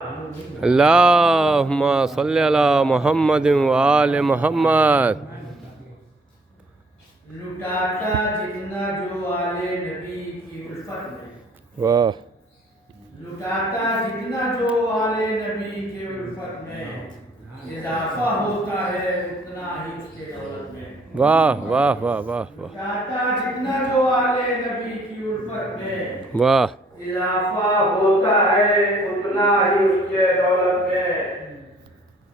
اللہم صلی علی محمد وآل محمد۔ لٹاتا جتنا جو آلے نبی کی الفت میں، واہ، لٹاتا جتنا جو آلے نبی کے الفت میں، اضافہ ہوتا ہے اتنا ہی اس کے دولت میں۔ واہ واہ واہ واہ واہ، لٹاتا جتنا جو آلے نبی کی الفت میں، واہ، اضافہ ہوتا ہے اتنا ہی اس کے دولت میں۔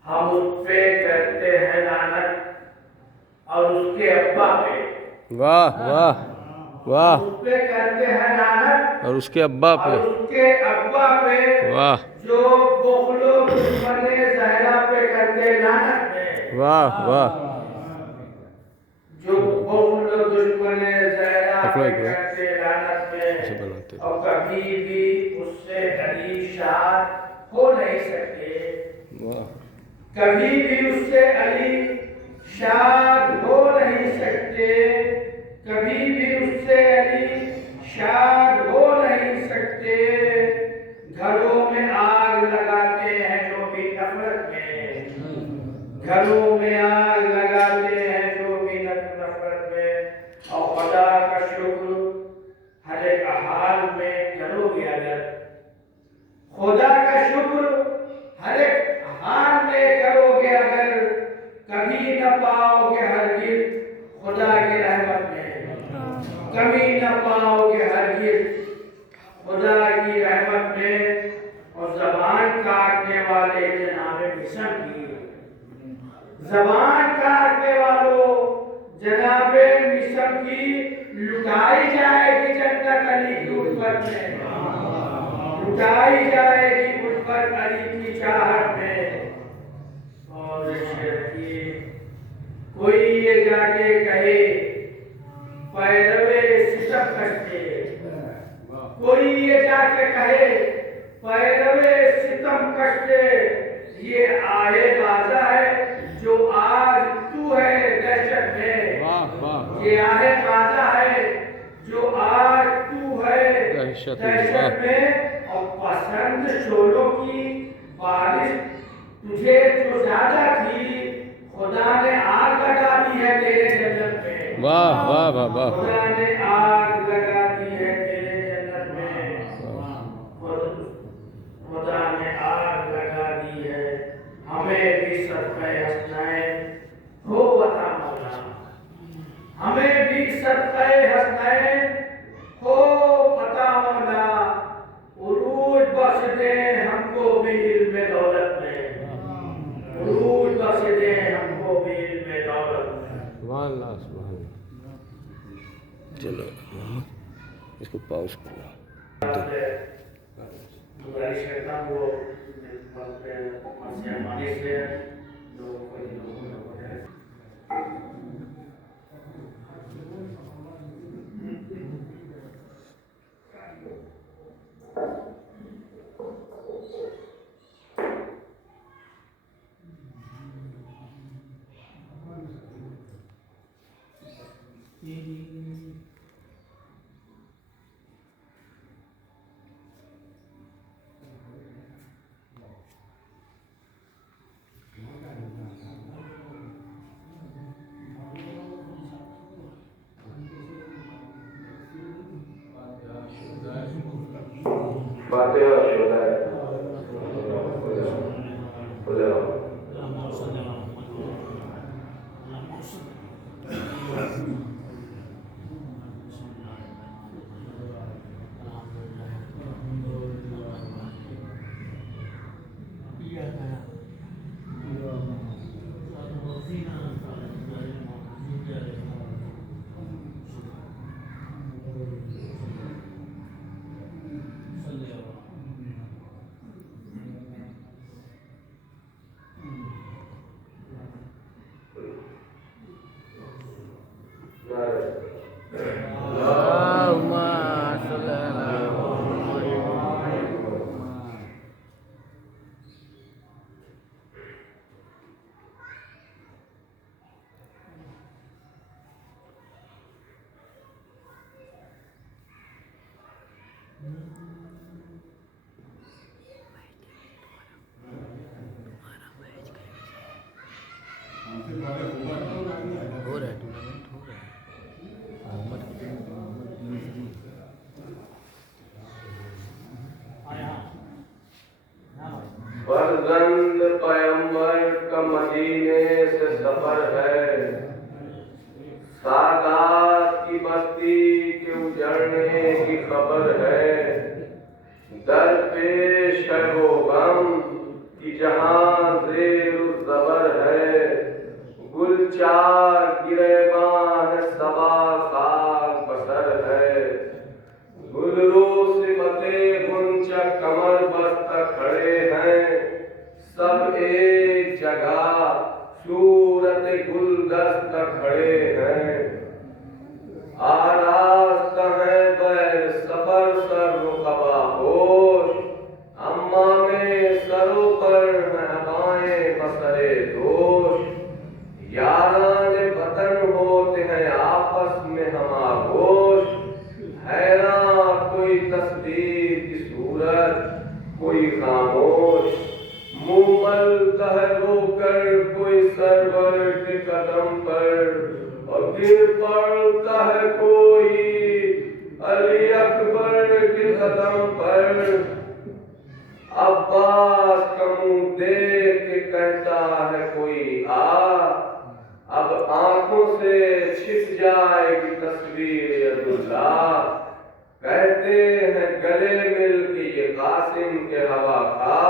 ہم اس پہ کرتے ہیں لعنت اور اس کے ابا پہ، واہ واہ واہ، ہم اس پہ کرتے ہیں لعنت اور اس کے ابا پہ، اور اس کے ابا پہ، واہ جو بخل و دشمن زہرا پہ کرتے لعنت میں، واہ واہ، جو بخل و دشمن زہرا اپنا پہ ایک بار کرتے لعنت اسے میں، بناتے اور کبھی بھی اس سے علی شاد ہو نہیں سکتے، واہ، کبھی بھی اس سے علی شاد ہو نہیں سکتے، کبھی بھی اس سے علی شاد ہو نہیں سکتے۔ گھروں میں آگ لگاتے ہیں جو بھی نفرت میں، گھروں میں آگ لگاتے ہیں جو بھی نفرت میں، اور خدا کا شکر ہر ایک حال میں کرو گے اگر، خدا کا شکر ہر ایک حال میں کرو گے اگر، کبھی نہ پاؤ گے ہرگز خدا کی رحمت میں، کبھی نہ پاؤ گے ہرگز خدا کی رحمت میں۔ اور زبان کاٹنے والے جناب مصر کی، زبان کاٹنے والوں جناب مصر کی، لٹائی جائے گی جنت علی کی الفت میں، لٹائی جائے گی الفت علی کی چاہت میں۔ اور کوئی یہ جا کے کہے پیروے ستم کشتے، کوئی یہ جا کے کہے پیروے ستم کشتے، یہ آئے بازا ہے جو آج تو ہے دہشت میں، واہ واہ، یہ آئے بازا ہے جو آج تو ہے دہشت دہشت میں۔ اور پسند شولوں کی بارش تجھے جو زیادہ تھی، خدا نے آگ لگا دی ہے تیرے جنت میں، واہ واہ واہ واہ، خدا نے آگ لگا دی ہے تیرے جنت میں، خدا نے آگ لگا دی ہے۔ ہمیں بھی صدقہ حسنین ہو بتا مولا، ہمیں بھی صدقہ حسنین ہو بتا مولا، عروج بخش دے ہم کو بھی علم دولت میں، عروج بخش دے ہم کو بھی علم دولت میں۔ سبحان اللہ سبحان اللہ۔ چلو اس کو پاؤز کرو۔ گزارش کرتا ہوں وہ مسجد سے لوگوں کو فاتحہ ہو رہا ہے ٹورنامنٹ ہو رہا ہے فرزند پیمبر کا مدینے سے سفر ہے، سادات کی بستی کے اجڑنے کی خبر ہے، در پیش ہے وہ غم کہ جہاں زیر الزبر ہے، گل چار گریباں ہے صبا خاک بسر ہے، گلرو سے بتے غنچہ کمر بستہ کھڑے ہیں، سب ایک جگہ صورت گلدستہ کھڑے ہیں، آراستہ ہے بیر سفر سر رقبہ ہوش، امامِ سرو پر ہیں ابائیں بسرے دوش، یاران وطن ہوتے ہیں آپس میں ہم آغوش، حیران کوئی تصویر کی صورت کوئی خاموش، منہ ملتا ہے رو کر کوئی سرور کے قدم پر، اور گر پڑتا ہے کوئی علی اکبر کے قدم پر، عباس کا منہ دیکھ کے کہتا ہے کوئی اب آنکھوں سے چھپ جائے گی تصویر عبداللہ، کہتے ہیں گلے مل کے یہ قاسم کے ہوا کھا،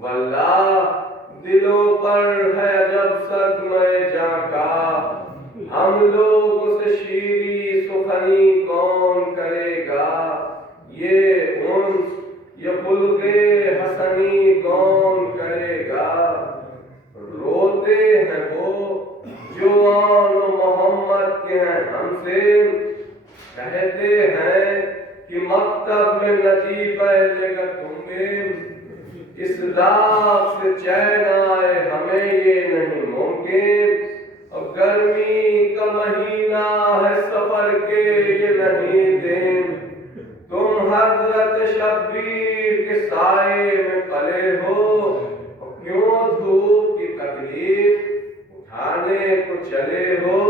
واللہ دلوں پر ہے جب صدمہ جاں کا، ہم لوگوں سے شیریں سخنی کون کرے گا، یہ انس یہ خلق حسنی کون کرے گا، روتے ہیں وہ جو آن و محمد کے ہیں ہم سے، کہتے ہیں کہ مکتب میں نجی پہلے گا تمہیں، اس رات سے چین آئے ہمیں یہ نہیں ممکن، اور گرمی کا مہینہ ہے سفر کے یہ نہیں دن، تم حضرت شبیر کے سائے میں پلے ہو، کیوں دھوپ کی تکلیف اٹھانے کو چلے ہو،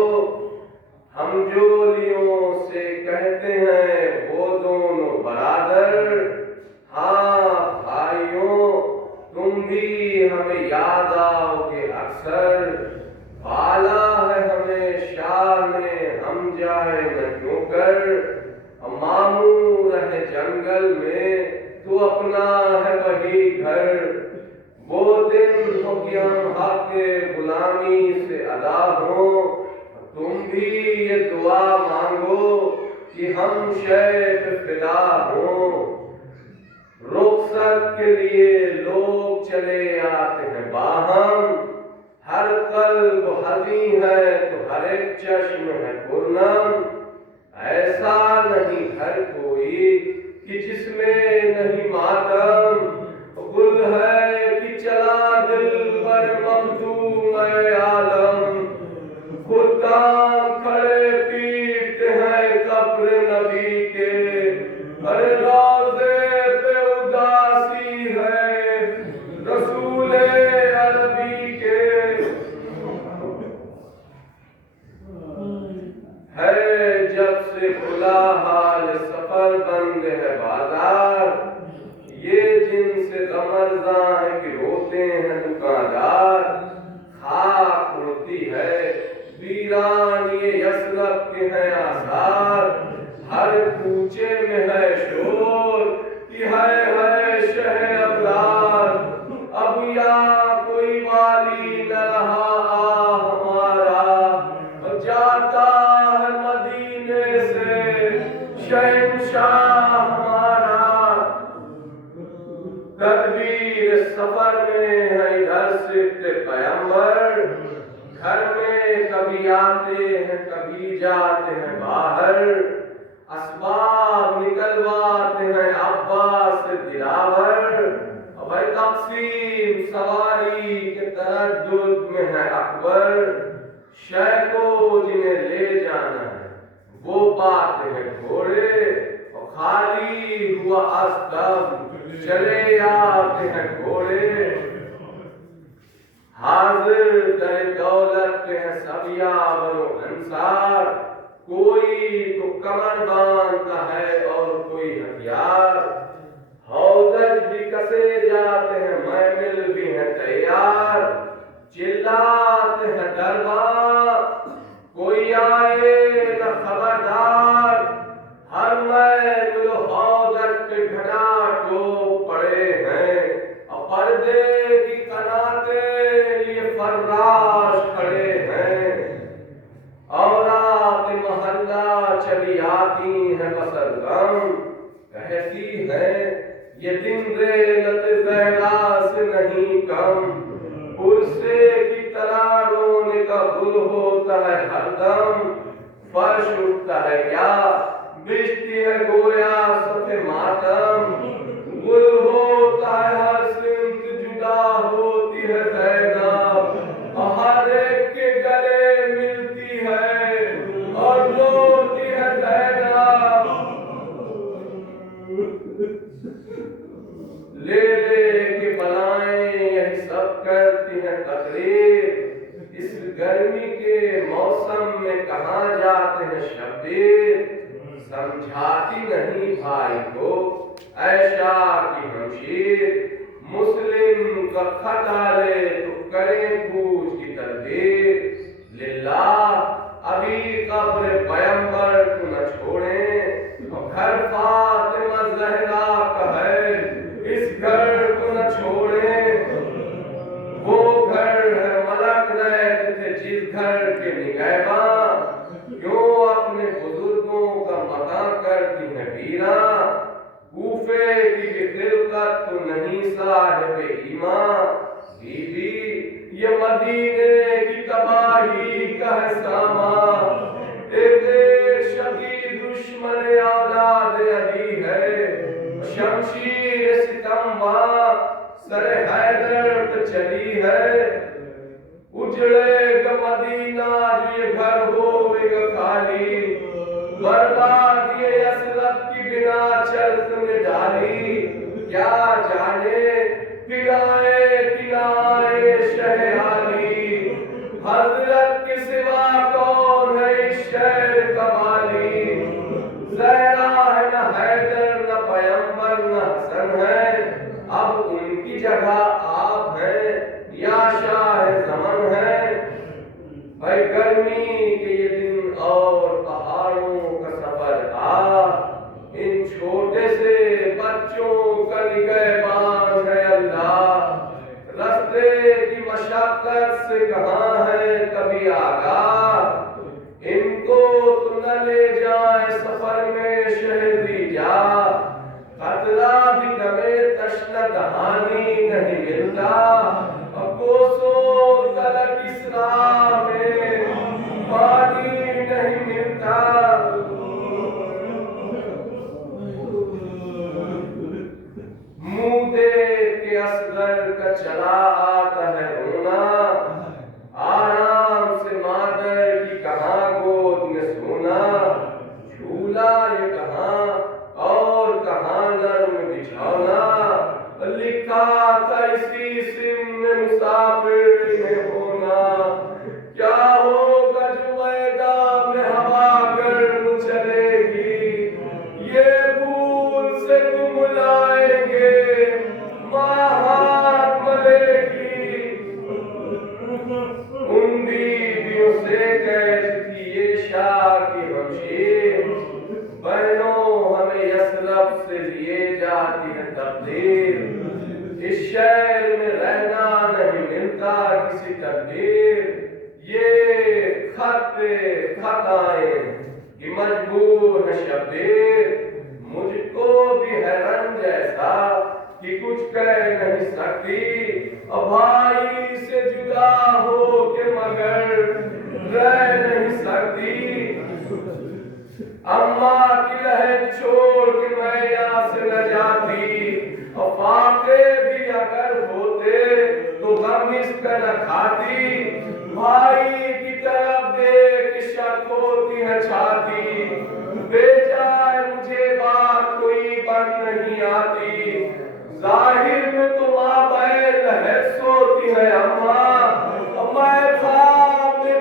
ہم جولیوں سے کہتے ہیں وہ دونوں برادر، ہاں بھائیوں تم بھی ہمیں یاد آؤ گے اکثر، پالا ہے ہمیں شاہ نے ہم جائے نہ کیوں کر، مامور ہے جنگل میں تو اپنا ہے وہی گھر، وہ دن ہو کہ ہم حق غلامی سے ادا ہوں، تم بھی یہ دعا مانگو کہ ہم شے پہ فدا ہوں، رخصت کے لیے لوگ چلے آتے ہیں باہم، ہر قلب حزین ہے تو ہر ایک چشم ہے پرنم، ایسا نہیں ہر کوئی کہ جس میں نہیں ماتم، گل ہے کہ چلا دل پر مخدوم عالم، خدام کھڑے پیٹتے ہیں قبر نبی کے، ارے روضے پہ اداسی ہے رسول عربی کے، ہے جب سے کھلا حال سفر بند ہے بازار، یہ جن سے غمرزاں ہے کہ روتے ہیں دکاندار، خاک اڑتی ہے ویران یہ یثرب کے ہیں آثار، ہر کوچے میں ہے شور کہ ہے شہ ابرار، اب یا کوئی والی نہ رہا ہمارا، جاتا ہے مدینے سے شہنشاہ ہمارا، تدبیر سفر میں ہے ادھر صفت پیمبر، گھر میں کبھی آتے ہیں کبھی جاتے ہیں باہر، اسباب نکلواتے ہیں عباس سے دلاور، اب تقسیم سواری کے تردد میں ہے اکبر، شے کو جنہیں لے جانا ہے وہ بات ہے گھوڑے، اور خالی ہوا استم چلے آتے ہیں گھوڑے، حاضر در دولت کرتے ہیں سب یاور و انصار، کوئی تو کمر باندھتا ہے اور کوئی ہتھیار، ہودج بھی کسے جاتے ہیں محمل بھی ہیں تیار، چلاتے ہیں دربار کوئی آئے نہ خبردار، ہر محل و ہودج پہ گھڑا ٹوپ پڑے ہیں، اور پردے کی قناتیں لیے فراش کھڑے ہیں، اولاد محلہ چلی آتی ہیں بسر غم، کہتی ہے یہ دن ریلت زہرا سے نہیں کم، پرسے کی طرح رونے کا گل ہوتا ہے ہر دم، فرش اٹھتا ہے کیا بجتی ہے گویا صف ماتم، گل ہوتا ہے ہر سمت جدا ہوتی ہے زینب، ہر ایک کے گلے ملتی ہے اور روتی ہے زینب، لے لے کے بلائیں یہی سب کرتی ہیں تقریر، اس گرمی کے موسم میں کہاں جاتے ہیں شبیر، سمجھاتی نہیں بھائی کو عائشہ کی ہمشیر، مسلم کا خط آلے تو کریں پوچھ کی تدبیر، للہ ابھی قبر پیمبر کو نہ چھوڑیں، اور گھر فاطمہ زہرا کا ہے اس گھر کو نہ چھوڑیں، وہ گھر ہے ملک رہتے تھے جس گھر کے نگہباں، کیوں اپنے بزرگوں کا مکان کرتی ہیں ویراں، کوفے کی بھی خلقت تو نہیں صاحب ایمان، بی بی یہ مدینے کی تباہی کا ہے سامان، ایک شقی دشمن اولاد علی ہے، شمشیر ستم وہاں سر حیدر پہ چلی ہے، اجڑے گا مدینہ جو یہ گھر ہوئے گا خالی، بربادی اسرت کی بنا چرخ میں ڈالی، کیا جانے پھر آئے کہ نہ آئے شہ عالی، حضرت کے سوا کون ہے اس شہر کا والی، زہرا ہے نہ حیدر نہ پیمبر نہ حسن ہے، اب ان کی جگہ آپ ہیں یا شاہ زمن ہے، بھائی گرمی کے یہ دن اور پہاڑوں کا سفر آ، ان چھوٹے سے بچوں کا نگہبان ہے اللہ، رستے کی مشقت سے کہاں ہے کبھی آگاہ، ان کو تو نہ لے جائیں سفر میں شہری جا، خطرہ بھی دمے تشنہ دہانی نہیں ملتا، اور کوسوں تلک اس راہ میں پانی نہیں ملتا، منہ دیکھ کے اصغر کا چلا آتا ہے رونا، آرام سے مادر کی کہاں گود میں سونا، جھولا یہ کہاں اور کہاں نرم بچھونا، لکھا تھا اسی سم میں مسافر میں ہونا، کیا ہوگا جو میدان میں ہوا گرم چلے گی، یہ پھول سے تم لائیں گے ماہات ملے گی، ان بیویوں سے قید تھی یہ شاہ کی ہمشیر، بہنوں ہمیں یثرب سے لیے جاتی ہے تبدیل، اس شہر میں رہنا نہیں ملتا کسی تدبیر، یہ خط پہ خط آئے کہ مجبور ہے شبیر، مجھ کو بھی ہے رنج ایسا کہ کچھ کہہ نہیں سکتی، اور بھائی سے جدا ہو کے مگر رہ نہیں سکتی، اماں کی لہر چھوڑ کے میں یہاں سے نہ جاتی، اور فاقے بھی اگر ہوتے تو غم اس کا نہ کھاتی، بھائی کی طرف دیکھ شک ہوتی ہے چھاتی، بے جائے مجھے بات کوئی بن نہیں آتی، ظاہر میں تو ماں بیل ہے سوتی ہے اماں، میں خواب میں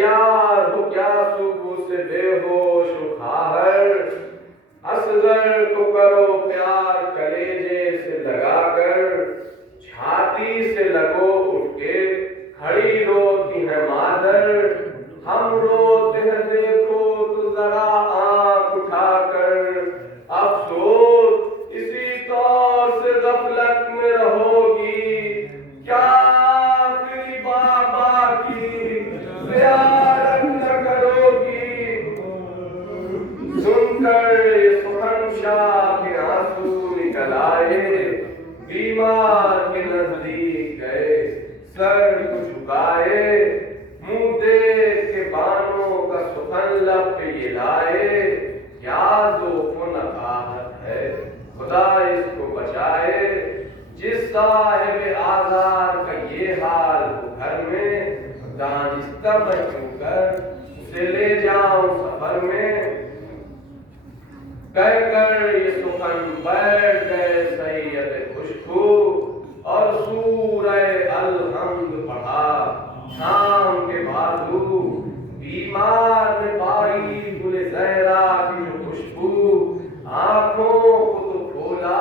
ہوشیار ہو کیا صبح سے بے ہوش ہو خواہر، اصغر کو کرو پیار کلیجے سے لگا کر، چھاتی سے لگو اٹھ کے کھڑی روتی ہے مادر، ہم روتے ہیں دیکھو تو ذرا آنکھ اٹھا کر، افسوس اسی طور سے غفلت میں رہو گی، کیا آخری بابا کی زیارت نہ کرو گی۔ سن کر یہ سخن شاہ کے آنسو نکل آئے، بیمار کے نزدیک گئے سر کو جھکائے، منہ دیکھ کے بانوں کا سخن لب پہ یہ لائے، کیا ذوق و نقاہت ہے خدا اس کو بچائے، جس صاحب آزار کا یہ حال ہو گھر میں، دانستہ میں کیوں کر اسے لے جاؤں سفر میں۔ کہہ کر یہ سخن بیٹھ گئے سید خوشخو، اور سورہ الحمد پڑھا شام کے بازو، بیمار میں پائی گل زہرا کی جو خوشبو، آنکھوں کو تو کھولا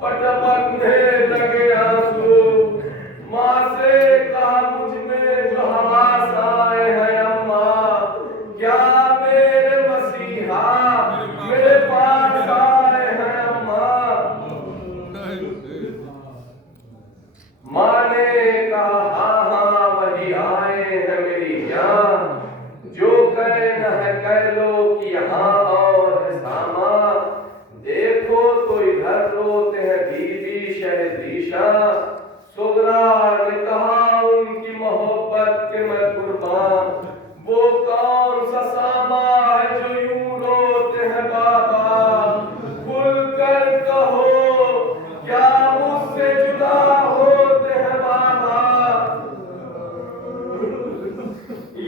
پٹپکنے لگے آنسو، ماں سے کہا مجھ میں جو حواس آئے ہیں اماں، کیا میرے مسیحا میرے پاس آئے ہیں اماں۔ ماں نے کہا ہاں ہاں وہی آئے ہیں میری جان، جو کہنا ہے کہہ لو کہ یہاں اور ہے ساما، دیکھو تو ادھر روتے ہیں بیوی شہزیشاں، صغرا نے کہا ان کی محبت کے میں قربان، وہ کون سا ساما ہے جو یوں روتے ہیں بابا، کھل کر کہو کیا مجھ سے جدا ہوتے ہیں بابا۔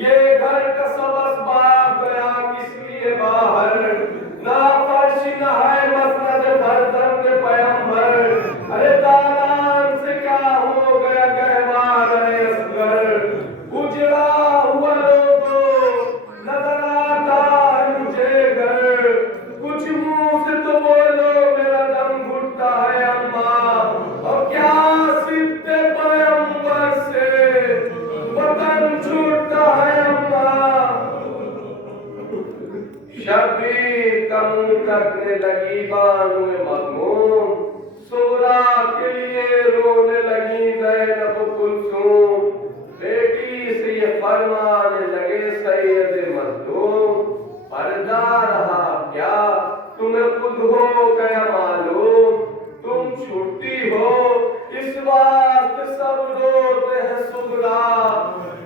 یہ گھر کا سب اسباب گیا کس لیے باہر، نہ فرش نہ ہے مسند فرزند پیمبر، ارے دالان سے کیا ہو گیا گہوار اصغر، اجڑا ہوا لوگوں نظر آتا ہے مجھے گھر، کچھ منہ سے تو بولو میرا دم گھٹتا ہے اماں، اور کیا صفت پیمبر سے وطن چھوٹتا ہے اماں۔ شبیر کا منہ تکنے لگی بانو مغموم، صغرا کے لیے رونے لگی زینب کلثوم، بیٹی سے یہ فرمانے لگے سید مظلوم، پردہ رہا کیا تمہیں خود ہو گیا معلوم، تم چھٹی ہو اس وقت سب روتے ہیں صغرا،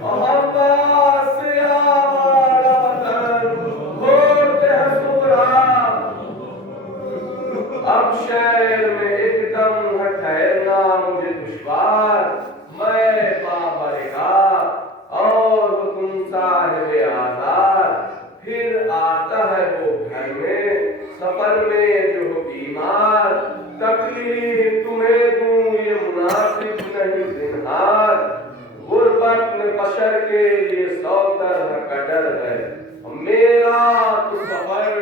اور ہم باس سے آوارہ وطن ہوتے ہیں صغرا۔ اب شہر میں ایک دم ہے ٹھہرنا مجھے دشوار، میں بابرگاہ اور تم صاحب آزار، پھر آتا ہے وہ گھر میں سفر میں جو ہو بیمار، تکلیف تمہیں دوں یہ مناسب نہیں زنہار، غربت میں بشر کے لیے سو طرح کا ڈر ہے، میرا تو سفر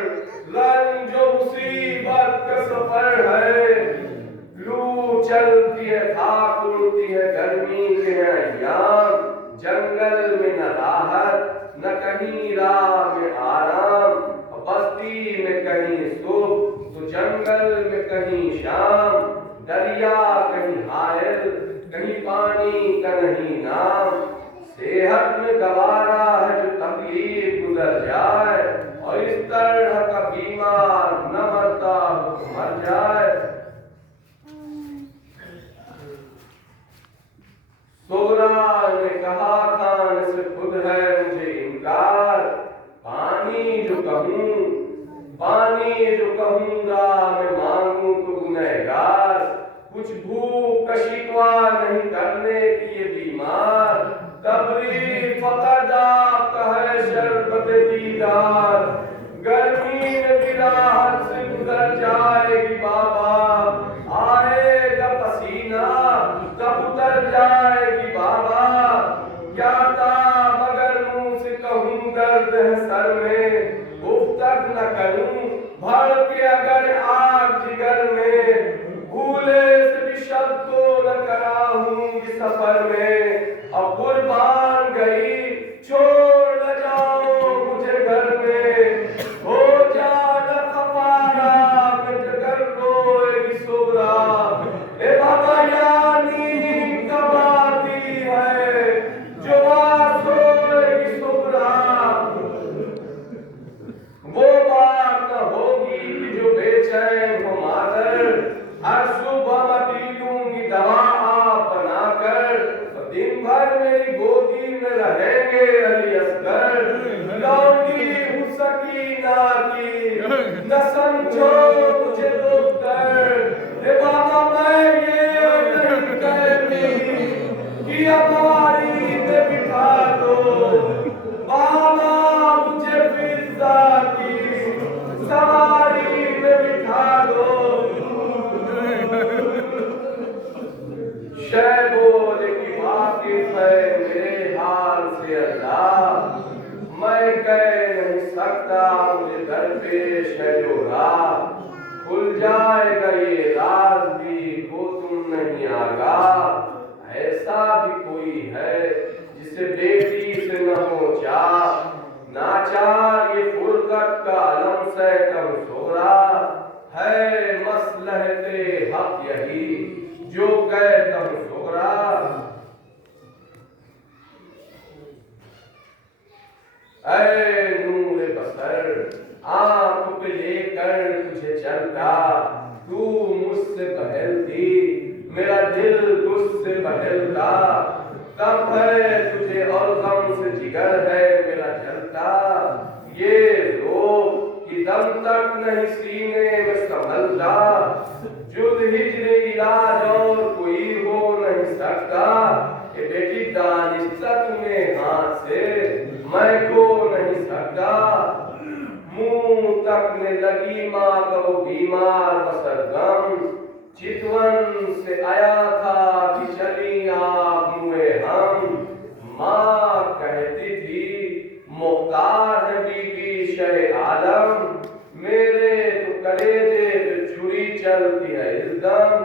رنج و مصیبت کا سفر ہے، لو چلتی ہے خاک اڑتی ہے گرمی کے ہیں ایام، جنگل میں نہ راحت نہ کہیں راہ میں آرام، بستی میں کہیں صبح تو جنگل میں کہیں شام، دریا کہیں حائل کہیں پانی کا نہیں نام، صحت میں گوارا ہے جو تکلیف گزر جائے، اور اس طرح کا بیمار نہ مرتا ہو تو مر جائے۔ صغرا نے کہا خان سے خود ہے مجھے انکار، پانی جو کہوں گا میں مانگوں تو گنہگار، کچھ بھوک کا شکوہ نہیں کرنے کی یہ بیمار، تبریک فقط آپ کا ہے شربت دیدار، گرمی میں بھی راحت سے گزر جائے گی بابا، آئے گا پسینہ تب اتر جائے گی بابا، کیا تھا مگر منہ سے کہوں نہ سمجھو مجھے لوگ درد، اے بابا میں یہ نہیں کہتی کہ ہماری میں بٹھا دو، بابا مجھے فضا کی سواری میں بٹھا دو۔ شہ بولے کہ واقف ہے میرے حال سے اللہ، میں کہہ نہیں سکتا مجھے درپیش ہے جو راہ، کھل جائے گا یہ راز بھی کو تم نہیں آگاہ۔ ایسا بھی کوئی ہے جسے بیٹی سے نہ پہنچا، ناچار یہ فرقت کا علم سے کم سورا، ہے مصلحت حق یہی جو کہ کم سورا۔ اے نور بصر آنکھ پہ لے کر تجھے چلتا، تو مجھ سے بہلتی میرا دل تجھ سے بہلتا، تب ہے تجھے اور غم سے جگر ہے میرا جلتا، یہ روح کی دم تک نہیں سینے میں سنبھلتا، جز ہجر علاج اور کوئی ہو نہیں سکتا، کہ بیٹی دانستہ تمہیں ہاتھ سے میں کھو نہیں سکتا، منہ تکنے لگی ماں کا وہ بیمار بسرگم، چتون سے آیا تھا کہ چلی آپ ہوئے ہم، ماں کہتی تھی مختار ہے بی بی شہ عالم، میرے تو کلیجے پہ چھری چلتی ہے اس دم،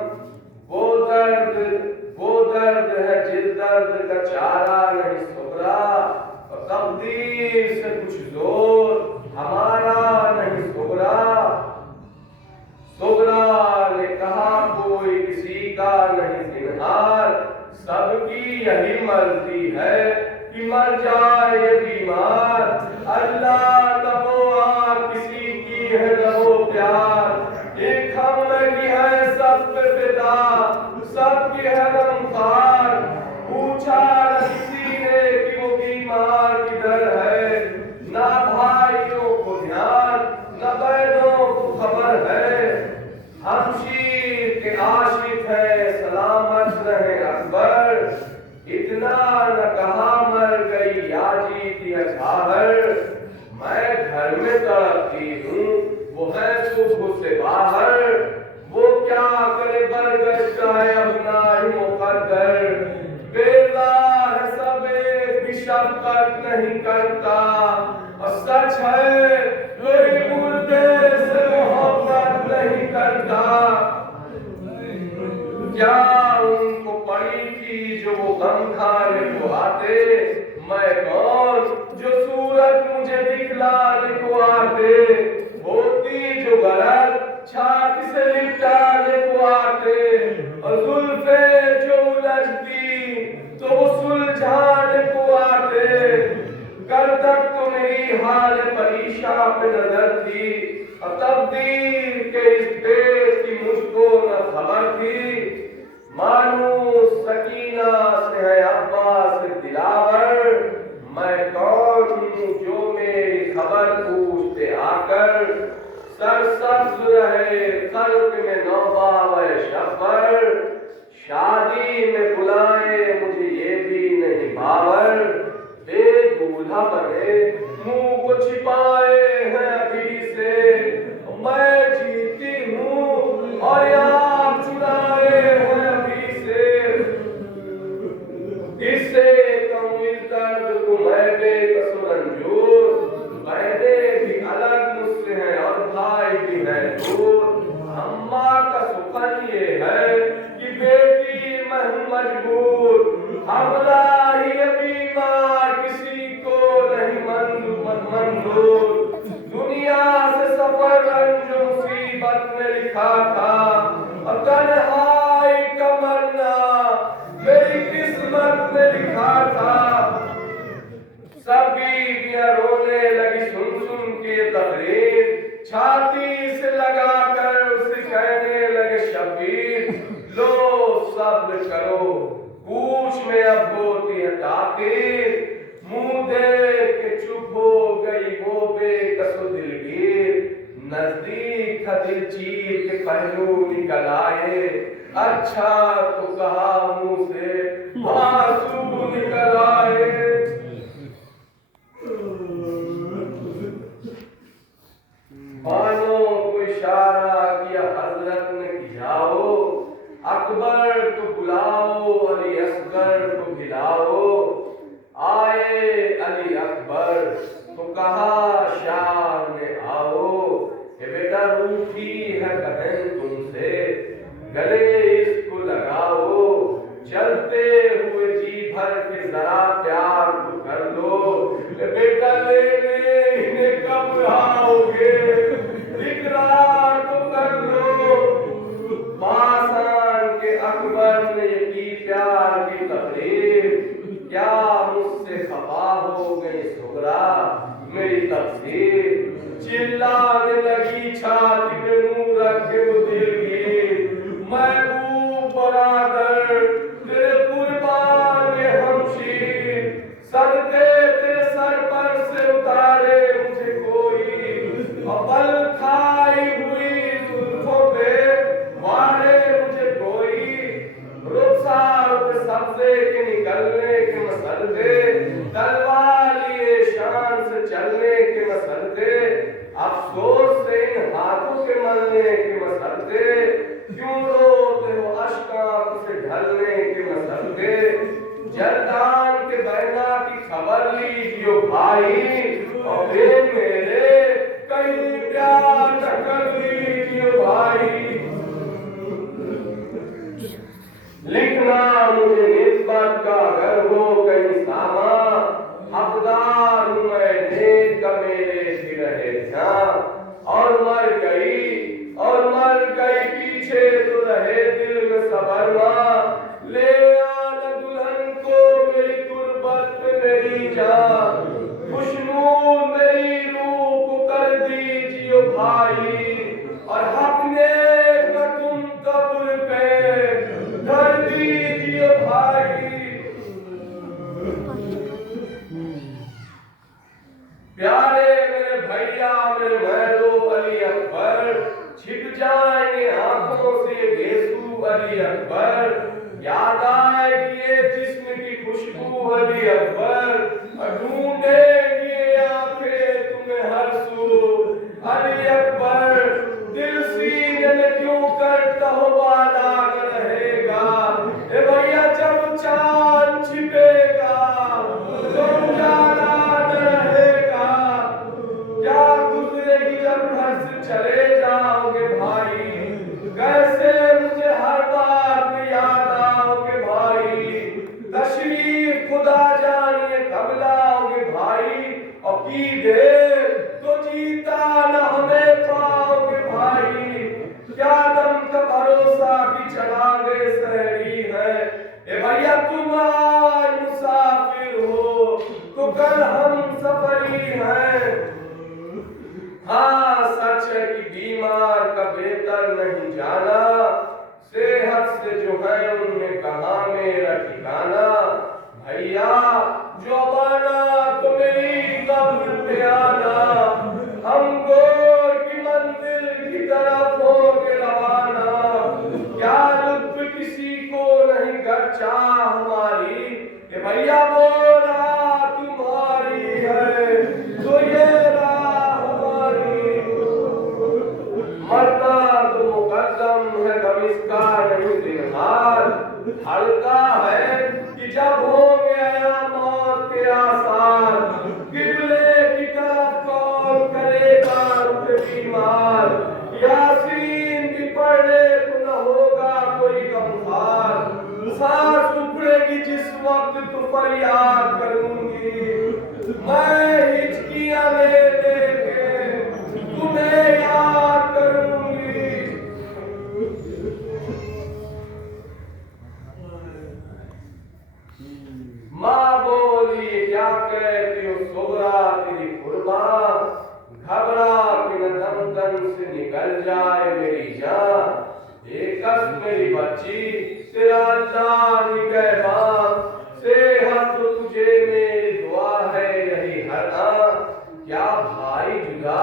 وہ درد ہے جس درد کا چارہ نہیں سکرا، تقدیر سے کچھ زور ہمارا نہیں سکرا۔ سغرا نے کہا کوئی کسی کا نہیں زنہار، سب کی یہی مرضی ہے کہ مر جائے یہ بیمار، اللہ نہ وہ آنکھ کسی کی ہے نہ وہ پیار، ایک ہم کی ہے سب پہ فدا، سب کی ہے غمخوار، پوچھا نہ کسی نے کہ وہ بیمار کدھر ہے، نہ بھائیوں کو دھیان نہ بہنوں کو خبر ہے، ہم شیر کے عاشق ہیں سلامت رہے اکبر، اتنا نہ کہا مر گئی یا جیتی ہے ظاہر، میں گھر میں تڑپتی ہوں وہ ہے صبح سے باہر، وہ کیا کرے برگشتہ ہے اپنا ہی مقدر، بیدار ہے سب ایک بھی شفقت نہیں کرتا، اور سچ ہے کوئی مردے سے محبت نہیں کرتا، کیا ان کو پڑی تھی جو وہ غم کھانے کو آتے، میں کون جو صورت مجھے دکھلانے کو آتے، ہوتی جو غلط چھاتی سے لپٹانے کو آتے، اور زلفیں جو الجھتی تو وہ سلجھانے کو آتے، کل تک تو میری حال پریشان پہ نظر تھی، اور تقدیر کے اس دیش کی مجھ کو نہ خبر تھی، مانوس سکینہ سے ہے عباس دلاور، میں کون ہوں جو میری خبر پوچھتے آ کر، سرسبز رہے خلق میں نوباو شبر، شادی میں بلائے مجھے یہ بھی نہیں باور، بے دولہا بنے منہ کو چھپائے ہیں ابھی سے، میں جیتی ہوں اور یاد چرائے ہیں ابھی سے، اس سے کم اس درد کو میں بے کس و رنجور، بہنیں بھی الگ مجھ سے ہیں اور بھائی بھی ہیں دور، اماں کا سخن یہ ہے کہ بیٹی مجبور، حملہ ہی بیمار کسی کو نہیں منظور، دنیا سے سفر رنج و مصیبت میں لکھا تھا، اور تنہائی کا مرنا میری قسمت میں لکھا تھا، سب بیویاں رونے لگی سن کے تقریر، چھاتی سے لگا کر اسے کہنے لگے شبیر، لو صبر کرو پوچھ میں اب ہوتی ہے تاخیر، منہ دیکھ کے چپ ہو گئی وہ بے کس و دلگیر، نزدیک تھا دل چیر کے پہلو نکل آئے، اچھا تو کہا منہ سے آنسو نکل آئے۔ بانوں کو اشارہ کیا حضرت نے کہ جاؤ، اکبر کو بلاؤ، علی اصغر کو بلاؤ۔ آئے علی اکبر تو کہا شاہ نے آؤ، کہ بیٹا روٹھی ہے بہن تم سے، گلے اس کو لگاؤ، چلتے ہوئے جی بھر کے ذرا پیار تو کر لو، کہ بیٹا لینے انہیں کب آؤ گے، اقرار تو کر لو۔ پاسان کے اکبر نے کی پیار کی تقریر، کیا مجھ سے خفا ہو گئی سغرا میری تقصیر، چلانے لگی چھاتی پہ منہ رکھ کے وہ دل گیر، محبوب برادر تیرے قربان یہ ہمشیر، صدقے تیرے سر پر سے اتارے مجھے کوئی، اور کھائی ہوئی زلفوں پہ مارے مجھے کوئی، رخسار پہ سبزے کے نکلنے کے مسلسے، تلوار لیے شان سے چلنے کے مسلسے، افسوس سے ان ہاتھوں کے ملنے کے مسلسے، کیوں روتے ہو اشکاں سے ڈھلنے کے مسلسے، جردان کے بینا کی خبر لیجیو بھائی، اور پھر میرے کہیں پیار نہ کر لیجیو بھائی۔ لکھنا مجھے نسبت کا اگر ہو کہیں ساما، حقدار ہوں میں نیک کا میرے بھی رہے جہاں، اور مر گئی پیچھے تو رہے دل میں صبر، لے آنا دلہن کو میری تربت پہ میری جان، خوشنود میری روح کو کر دیجیو بھائی، اور حق نے کا تم قبر پہ کر دیجیو بھائی۔ پیارے میرے بھیا میرے محلو علی اکبر، چھپ جائیں گے آنکھوں سے گیسو علی اکبر، یاد آئے گی یہ جسم کی خوشبو علی اکبر، اور ڈھونڈیں گی آنکھیں تمہیں ہر سو علی اکبر، دل سینے میں کیوں کرتا ہو بالا رہے گا، اے بھیا جب چاند چھپے گا تو اجالا نہ رہے گا، کیا گزرے گی جب گھر سے چلے جاؤ گے بھائی، کیسے مجھے ہر بات میں یاد آؤ گے بھائی، تشریف خدا جانے کب لاؤ گے بھائی، اور کی دیر تو جیتا نہ ہمیں پاؤ گے بھائی، کیا دم کا بھروسہ بھی چلا گئے سہری ہے، اے بھیا تم آج مسافر ہو تو کل ہم سفری ہیں، ہاں سچ ہے کہ بیمار کا بہتر نہیں جانا، صحت سے جو ہے ان نے کہا میرا ٹھکانا، بھیا جو بانا تو میری قبر پہ آنا، ہم گور کی منزل کی طرف ہو کے روانہ، کیا لطف کسی کو نہیں گر چاہ ہماری، کہ بھیا وہ راہ تمہاری ہے تو یہ راہ ہماری، مرنا تو مقدم ہے غم اس کا نہیں دنہار، ہلکا ہے کہ جب ہو گیا موت کے آثار، قبلے کی طرف کون کرے گا رخ بیمار، یاسین بھی پڑھنے تو نہ ہوگا کوئی غمخوار، سانس اکھڑے گی جس وقت تو فریاد کروں گی، میں ہچکیاں لے لے کے تمہیں یاد کروں گی۔ ماں بولی کیا کہتی ہو سغرا تیری قربان، گھبرا کے نہ دم سے نکل جائے میری جان، ایک کس میری بچی تیرا اللہ نگہبان، صحت تو تجھے میری دعا ہے یہی ہر آن، کیا بھائی جدا